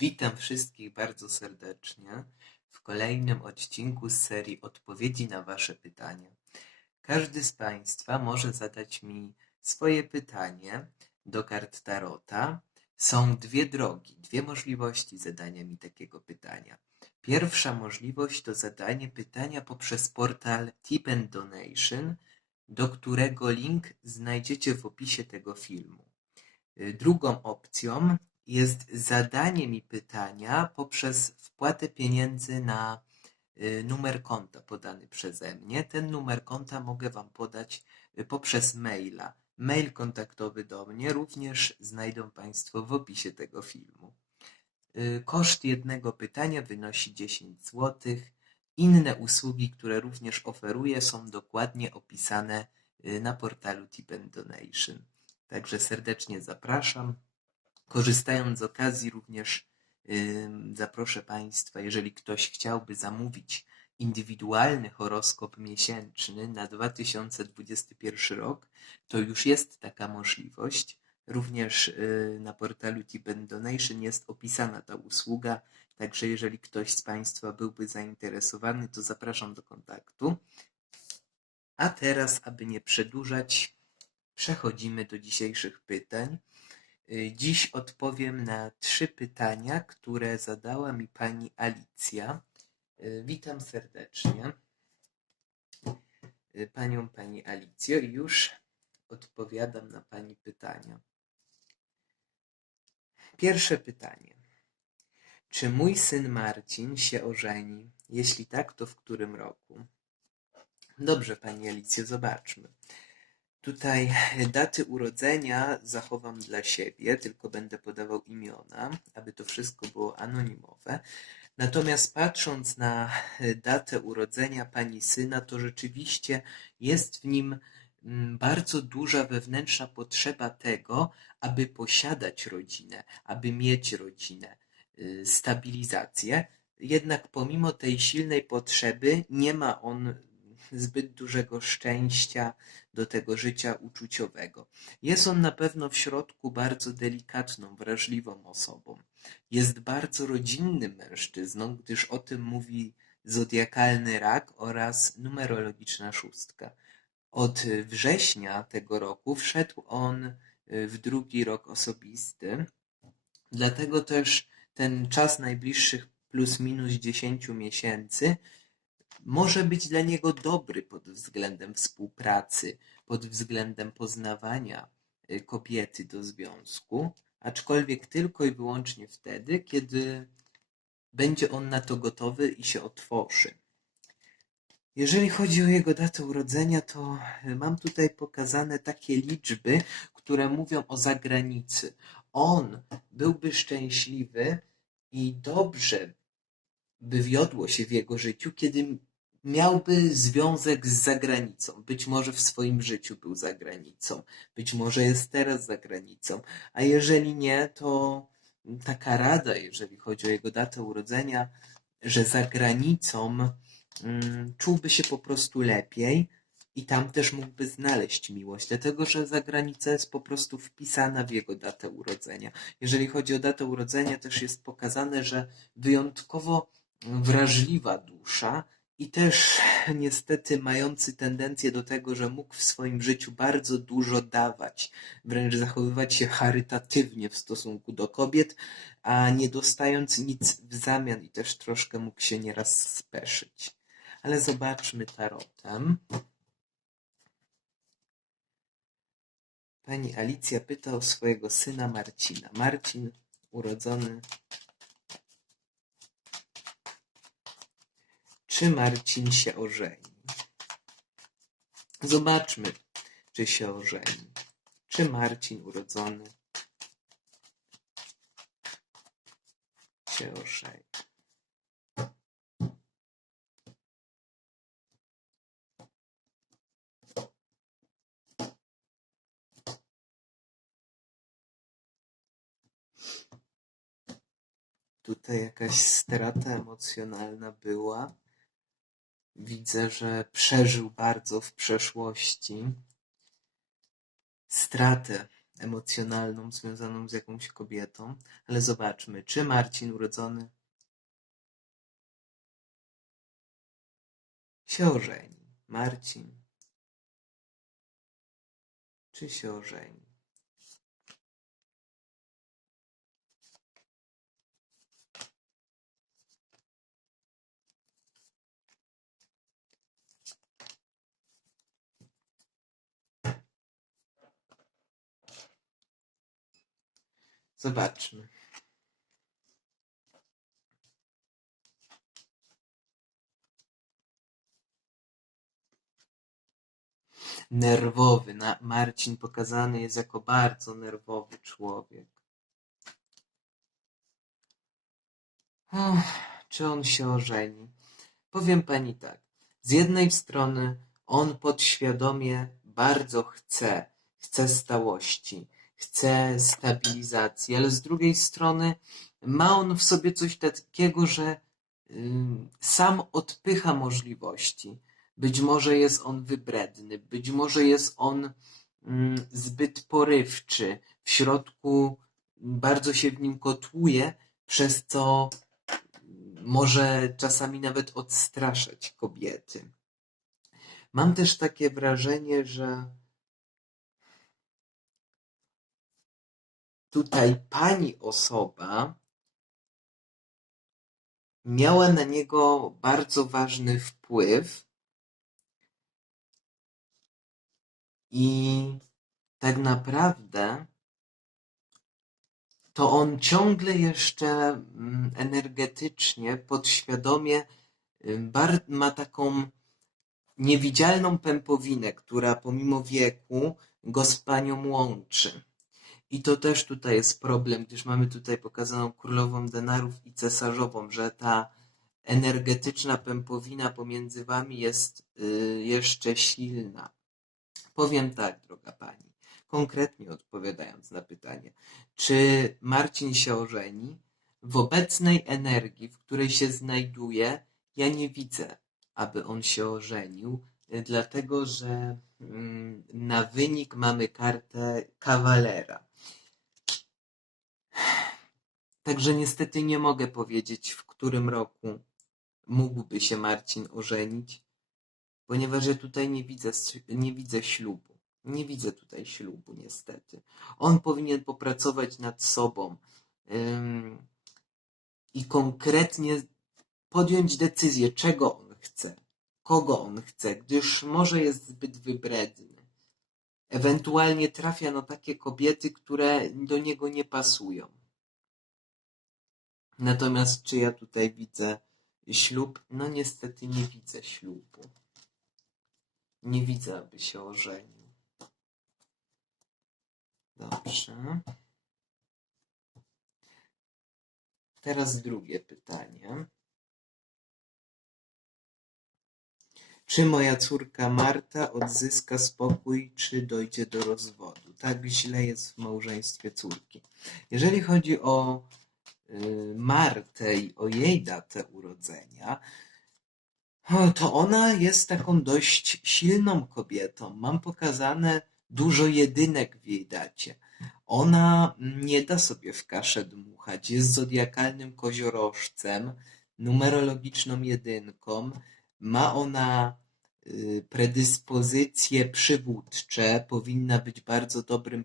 Witam wszystkich bardzo serdecznie w kolejnym odcinku z serii Odpowiedzi na Wasze pytania. Każdy z Państwa może zadać mi swoje pytanie do kart Tarota. Są dwie drogi, dwie możliwości zadania mi takiego pytania. Pierwsza możliwość to zadanie pytania poprzez portal Tip and Donation, do którego link znajdziecie w opisie tego filmu. Y, Drugą opcją jest zadanie mi pytania poprzez wpłatę pieniędzy na y, numer konta podany przeze mnie. Ten numer konta mogę Wam podać y, poprzez maila. Mail kontaktowy do mnie również znajdą Państwo w opisie tego filmu. Y, Koszt jednego pytania wynosi 10 zł. Inne usługi, które również oferuję, są dokładnie opisane na portalu Tip Donation. Także serdecznie zapraszam. Korzystając z okazji również zaproszę Państwa, jeżeli ktoś chciałby zamówić indywidualny horoskop miesięczny na 2021 rok, to już jest taka możliwość. Również y, na portalu Tip and Donation jest opisana ta usługa, także jeżeli ktoś z Państwa byłby zainteresowany, to zapraszam do kontaktu. A teraz, aby nie przedłużać, przechodzimy do dzisiejszych pytań. Dziś odpowiem na trzy pytania, które zadała mi pani Alicja. Y, Witam serdecznie y, panią pani Alicjo już odpowiadam na pani pytania. Pierwsze pytanie. Czy mój syn Marcin się ożeni? Jeśli tak, to w którym roku? Dobrze, pani Alicjo, zobaczmy. Tutaj daty urodzenia zachowam dla siebie, tylko będę podawał imiona, aby to wszystko było anonimowe. Natomiast patrząc na datę urodzenia pani syna, to rzeczywiście jest w nim mm, bardzo duża wewnętrzna potrzeba tego, aby posiadać rodzinę, aby mieć rodzinę, y, stabilizację. Jednak pomimo tej silnej potrzeby nie ma on zbyt dużego szczęścia do tego życia uczuciowego. Jest on na pewno w środku bardzo delikatną, wrażliwą osobą. Jest bardzo rodzinnym mężczyzną, gdyż o tym mówi zodiakalny rak oraz numerologiczna szóstka. Od września tego roku wszedł on w drugi rok osobisty, dlatego też ten czas najbliższych plus minus 10 miesięcy może być dla niego dobry pod względem współpracy, pod względem poznawania y, kobiety do związku, aczkolwiek tylko i wyłącznie wtedy, kiedy będzie on na to gotowy i się otworzy. Jeżeli chodzi o jego datę urodzenia, to y, mam tutaj pokazane takie liczby, które mówią o zagranicy. On byłby szczęśliwy i dobrze by wiodło się w jego życiu, kiedy miałby związek z zagranicą. Być może w swoim życiu był za granicą, być może jest teraz za granicą, a jeżeli nie, to taka rada, jeżeli chodzi o jego datę urodzenia, że za granicą mm, czułby się po prostu lepiej i tam też mógłby znaleźć miłość, dlatego że zagranica jest po prostu wpisana w jego datę urodzenia. Jeżeli chodzi o datę urodzenia, też jest pokazane, że wyjątkowo wrażliwa dusza i też niestety mający tendencję do tego, że mógł w swoim życiu bardzo dużo dawać, wręcz zachowywać się charytatywnie w stosunku do kobiet, a nie dostając nic w zamian i też troszkę mógł się nieraz speszyć. Ale zobaczmy tarotem. Pani Alicja pyta o swojego syna Marcina. Marcin urodzony Czy Marcin się ożeni? Zobaczmy, czy się ożeni. Czy Marcin urodzony się ożeni? Tutaj jakaś strata emocjonalna była. Widzę, że przeżył bardzo w przeszłości stratę emocjonalną związaną z jakąś kobietą, ale zobaczmy, czy Marcin urodzony się ożeni. Marcin, czy się ożeni? Zobaczmy. Nerwowy. Na Marcin pokazany jest jako bardzo nerwowy człowiek. Czy on się ożeni? Powiem pani tak. Z jednej strony on podświadomie bardzo chce, chce stałości, chce stabilizacji, ale z drugiej strony ma on w sobie coś takiego, że sam odpycha możliwości. Być może jest on wybredny, być może jest on zbyt porywczy, w środku bardzo się w nim kotłuje, przez co może czasami nawet odstraszać kobiety. Mam też takie wrażenie, że tutaj pani osoba miała na niego bardzo ważny wpływ i tak naprawdę to on ciągle jeszcze mm, energetycznie, podświadomie ma taką niewidzialną pępowinę, która pomimo wieku go z panią łączy. I to też tutaj jest problem, gdyż mamy tutaj pokazaną królową denarów i cesarzową, że ta energetyczna pępowina pomiędzy wami jest y, jeszcze silna. Powiem tak, droga pani, konkretnie odpowiadając na pytanie, czy Marcin się ożeni? W obecnej energii, w której się znajduje, ja nie widzę, aby on się ożenił, y, dlatego że mm, na wynik mamy kartę kawalera. Także niestety nie mogę powiedzieć, w którym roku mógłby się Marcin ożenić, ponieważ ja tutaj nie widzę, nie widzę ślubu. Nie widzę tutaj ślubu, niestety. On powinien popracować nad sobą ym, i konkretnie podjąć decyzję, czego on chce, kogo on chce, gdyż może jest zbyt wybredny. Ewentualnie trafia na takie kobiety, które do niego nie pasują. Natomiast czy ja tutaj widzę ślub? No niestety nie widzę ślubu. Nie widzę, aby się ożenił. Dobrze. Teraz drugie pytanie. Czy moja córka Marta odzyska spokój, czy dojdzie do rozwodu? Tak źle jest w małżeństwie córki. Jeżeli chodzi o Martę i o jej datę urodzenia, to ona jest taką dość silną kobietą. Mam pokazane dużo jedynek w jej dacie. Ona nie da sobie w kaszę dmuchać. Jest zodiakalnym koziorożcem, numerologiczną jedynką. Ma ona y, predyspozycje przywódcze, powinna być bardzo dobrym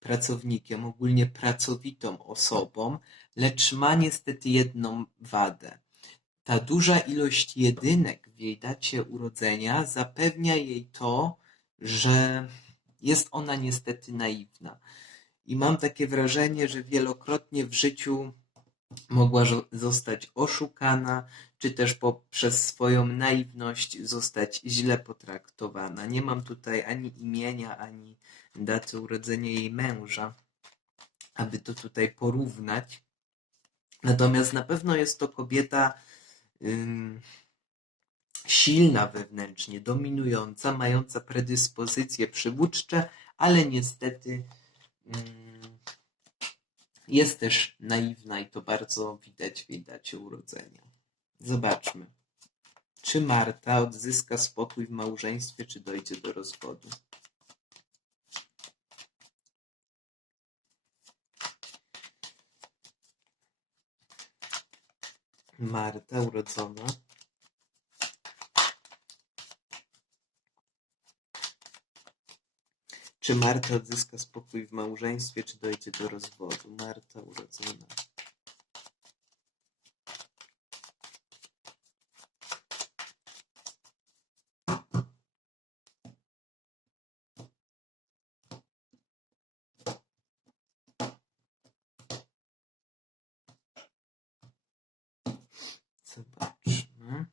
pracownikiem, ogólnie pracowitą osobą, lecz ma niestety jedną wadę. Ta duża ilość jedynek w jej dacie urodzenia zapewnia jej to, że jest ona niestety naiwna. I mam takie wrażenie, że wielokrotnie w życiu mogła zostać oszukana, czy też poprzez swoją naiwność zostać źle potraktowana. Nie mam tutaj ani imienia, ani daty urodzenia jej męża, aby to tutaj porównać. Natomiast na pewno jest to kobieta silna wewnętrznie, dominująca, mająca predyspozycje przywódcze, ale niestety jest też naiwna i to bardzo widać w jej dacie urodzenia. Zobaczmy, czy Marta odzyska spokój w małżeństwie, czy dojdzie do rozwodu. Marta urodzona. Czy Marta odzyska spokój w małżeństwie, czy dojdzie do rozwodu? Marta urodzona. Zobaczmy.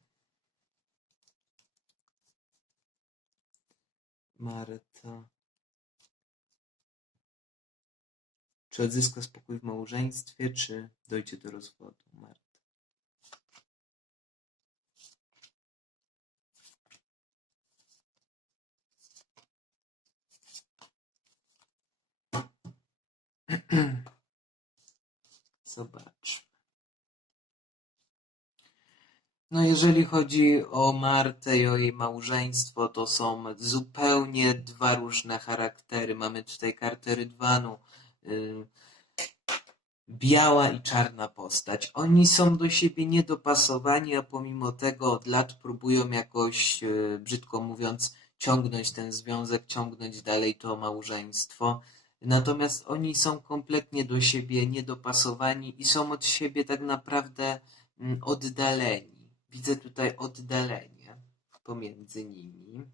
Marta. Czy odzyska spokój w małżeństwie, czy dojdzie do rozwodu? Marta. Zobaczmy. No, jeżeli chodzi o Martę i o jej małżeństwo, to są zupełnie dwa różne charaktery. Mamy tutaj kartę Rydwanu. y, Biała i czarna postać. Oni są do siebie niedopasowani, a pomimo tego od lat próbują jakoś, y, brzydko mówiąc, ciągnąć ten związek, ciągnąć dalej to małżeństwo. Natomiast oni są kompletnie do siebie niedopasowani i są od siebie tak naprawdę mm, oddaleni. Widzę tutaj oddalenie pomiędzy nimi.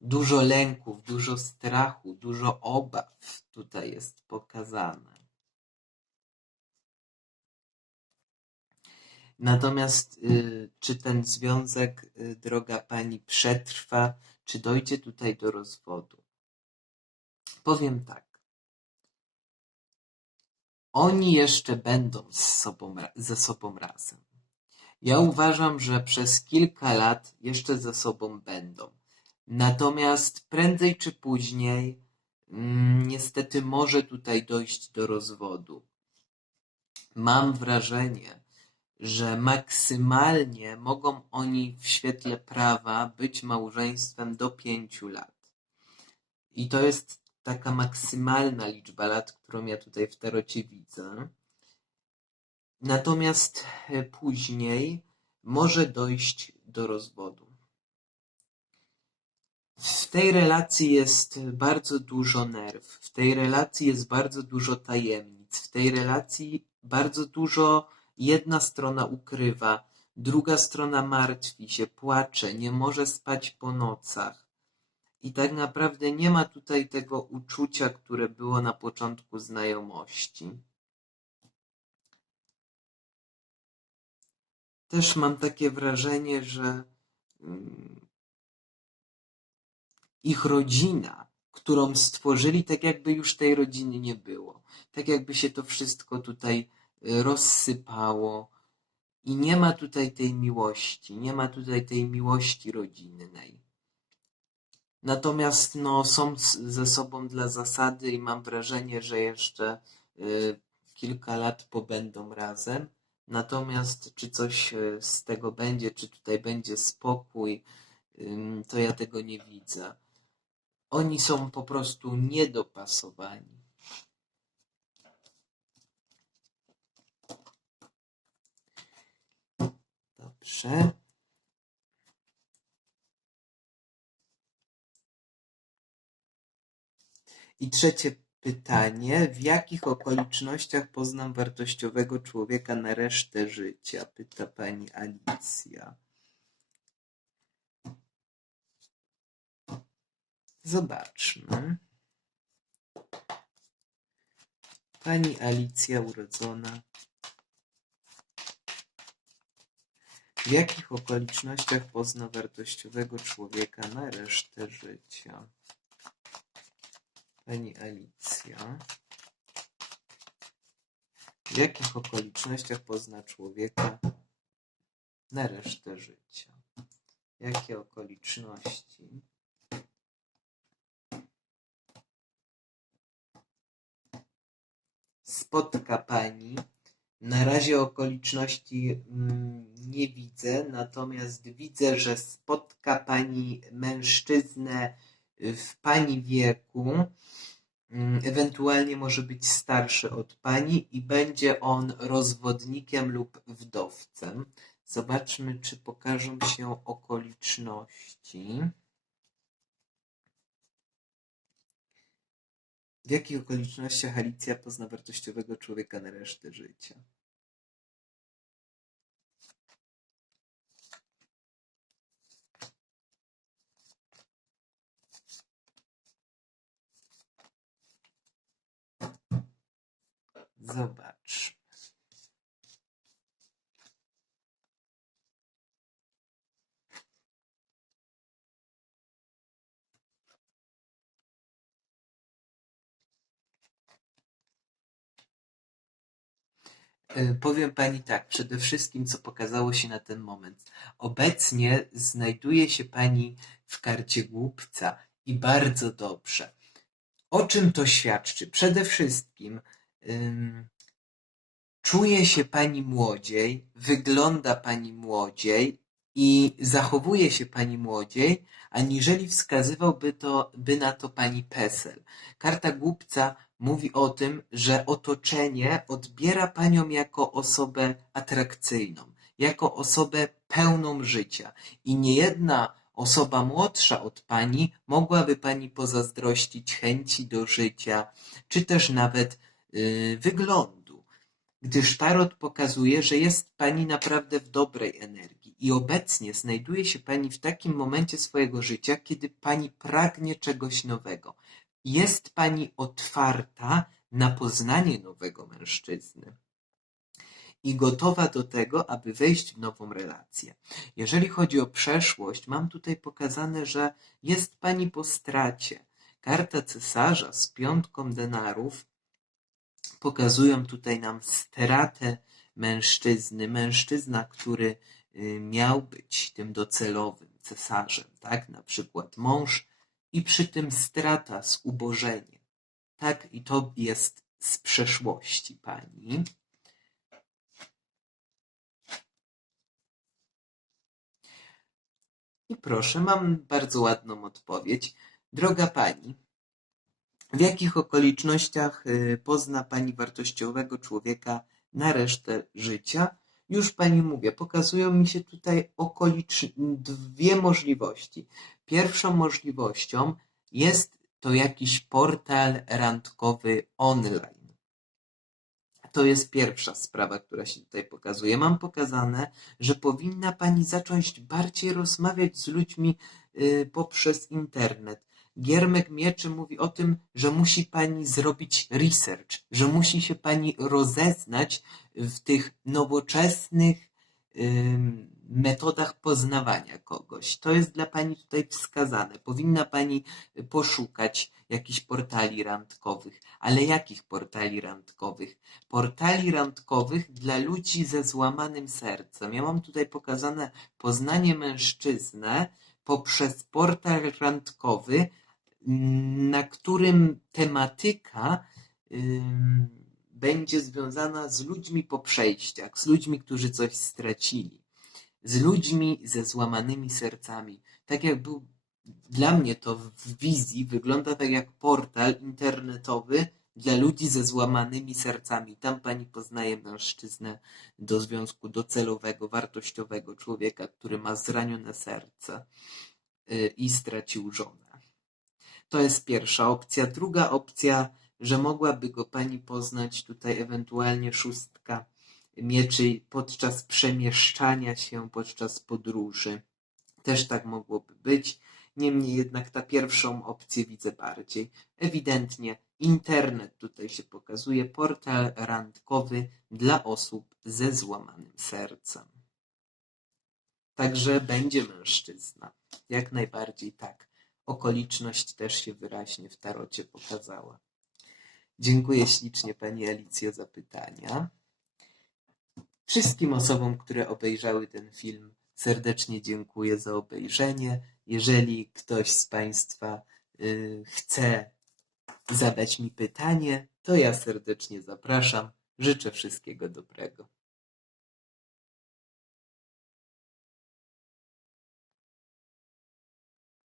Dużo lęków, dużo strachu, dużo obaw tutaj jest pokazane. Natomiast y, czy ten związek, y, droga pani, przetrwa, czy dojdzie tutaj do rozwodu? Powiem tak. Oni jeszcze będą sobą, ze sobą razem. Ja uważam, że przez kilka lat jeszcze ze sobą będą. Natomiast prędzej czy później, mm, niestety, może tutaj dojść do rozwodu. Mam wrażenie, że maksymalnie mogą oni w świetle prawa być małżeństwem do pięciu lat. I to jest taka maksymalna liczba lat, którą ja tutaj w tarocie widzę. Natomiast e, później może dojść do rozwodu. W tej relacji jest bardzo dużo nerw, w tej relacji jest bardzo dużo tajemnic, w tej relacji bardzo dużo jedna strona ukrywa, druga strona martwi się, płacze, nie może spać po nocach. I tak naprawdę nie ma tutaj tego uczucia, które było na początku znajomości. Też mam takie wrażenie, że mm, ich rodzina, którą stworzyli, tak jakby już tej rodziny nie było. Tak jakby się to wszystko tutaj y, rozsypało i nie ma tutaj tej miłości, nie ma tutaj tej miłości rodzinnej. Natomiast no, są ze sobą dla zasady i mam wrażenie, że jeszcze y, kilka lat pobędą razem. Natomiast czy coś y, z tego będzie, czy tutaj będzie spokój, ym, to ja tego nie widzę. Oni są po prostu niedopasowani. Dobrze. I trzecie pytanie. W jakich okolicznościach poznam wartościowego człowieka na resztę życia? Pyta pani Alicja. Zobaczmy. Pani Alicja urodzona. W jakich okolicznościach pozna wartościowego człowieka na resztę życia? Pani Alicja. W jakich okolicznościach pozna człowieka na resztę życia? Jakie okoliczności? Spotka pani. Na razie okoliczności mm, nie widzę, natomiast widzę, że spotka pani mężczyznę w pani wieku, Mm, Ewentualnie może być starszy od pani i będzie on rozwodnikiem lub wdowcem. Zobaczmy, czy pokażą się okoliczności. W jakich okolicznościach Alicja pozna wartościowego człowieka na resztę życia? Zobacz. Y, Powiem pani tak, przede wszystkim co pokazało się na ten moment. Obecnie znajduje się pani w karcie głupca i bardzo dobrze. O czym to świadczy? Przede wszystkim czuje się pani młodziej, wygląda pani młodziej i zachowuje się pani młodziej, aniżeli wskazywałby to, by na to pani PESEL. Karta głupca mówi o tym, że otoczenie odbiera panią jako osobę atrakcyjną, jako osobę pełną życia i niejedna osoba młodsza od pani mogłaby pani pozazdrościć chęci do życia, czy też nawet wyglądu, gdyż tarot pokazuje, że jest pani naprawdę w dobrej energii i obecnie znajduje się pani w takim momencie swojego życia, kiedy pani pragnie czegoś nowego. Jest pani otwarta na poznanie nowego mężczyzny i gotowa do tego, aby wejść w nową relację. Jeżeli chodzi o przeszłość, mam tutaj pokazane, że jest pani po stracie. Karta cesarza z piątką denarów pokazują tutaj nam stratę mężczyzny. Mężczyzna, który y, miał być tym docelowym cesarzem, tak? Na przykład mąż i przy tym strata, zubożenie. Tak, i to jest z przeszłości pani. I proszę, mam bardzo ładną odpowiedź. Droga pani, w jakich okolicznościach y, pozna pani wartościowego człowieka na resztę życia? Już pani mówię, pokazują mi się tutaj okolicz... dwie możliwości. Pierwszą możliwością jest to jakiś portal randkowy online. To jest pierwsza sprawa, która się tutaj pokazuje. Mam pokazane, że powinna pani zacząć bardziej rozmawiać z ludźmi y, poprzez internet. Giermek Mieczy mówi o tym, że musi pani zrobić research, że musi się pani rozeznać w tych nowoczesnych metodach poznawania kogoś. To jest dla pani tutaj wskazane. Powinna pani poszukać jakichś portali randkowych. Ale jakich portali randkowych? Portali randkowych dla ludzi ze złamanym sercem. Ja mam tutaj pokazane poznanie mężczyznę poprzez portal randkowy, na którym tematyka będzie związana z ludźmi po przejściach, z ludźmi, którzy coś stracili, z ludźmi ze złamanymi sercami. Tak jak był dla mnie to w wizji wygląda tak jak portal internetowy dla ludzi ze złamanymi sercami. Tam pani poznaje mężczyznę do związku docelowego, wartościowego człowieka, który ma zranione serce y, i stracił żonę. To jest pierwsza opcja. Druga opcja, że mogłaby go pani poznać tutaj ewentualnie szóstka mieczy podczas przemieszczania się, podczas podróży. Też tak mogłoby być. Niemniej jednak ta pierwszą opcję widzę bardziej. Ewidentnie internet tutaj się pokazuje, portal randkowy dla osób ze złamanym sercem. Także będzie mężczyzna. Jak najbardziej tak. Okoliczność też się wyraźnie w tarocie pokazała. Dziękuję ślicznie Pani Alicjo za pytania. Wszystkim osobom, które obejrzały ten film, serdecznie dziękuję za obejrzenie. Jeżeli ktoś z Państwa y, chce zadać mi pytanie, to ja serdecznie zapraszam. Życzę wszystkiego dobrego.